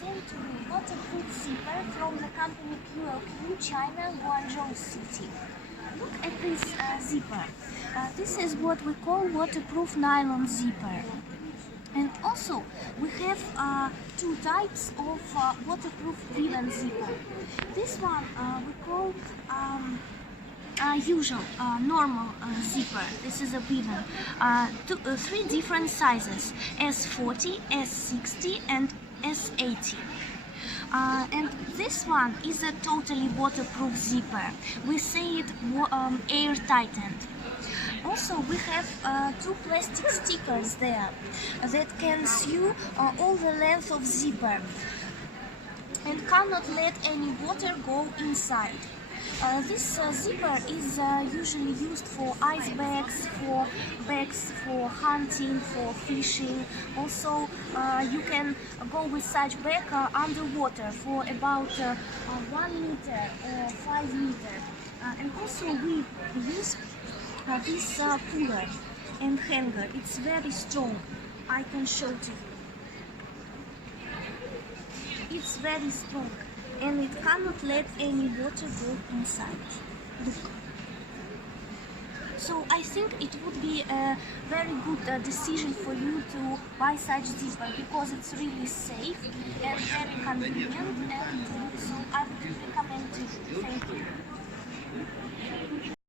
Sent to me waterproof zipper from the company QLQ, China, Guangzhou City. Look at this zipper. This is what we call waterproof nylon zipper. And also we have two types of waterproof weaving zipper. This one we call usual normal zipper. This is a weaving. Three different sizes: S40, S60 and S80. And this one is a totally waterproof zipper. We say it air tightened. Also, we have two plastic stickers there that can sew all the length of zipper and cannot let any water go inside. This zipper is usually used for ice bags for hunting, for fishing. Also, you can go with such bag underwater for about 1 meter or 5 meters. And also we use this puller and hanger. It's very strong. I can show to you. It's very strong and it cannot let any water go inside. Look. So I think it would be a very good decision for you to buy such zipper because it's really safe and very convenient, and so I would recommend it. Thank you.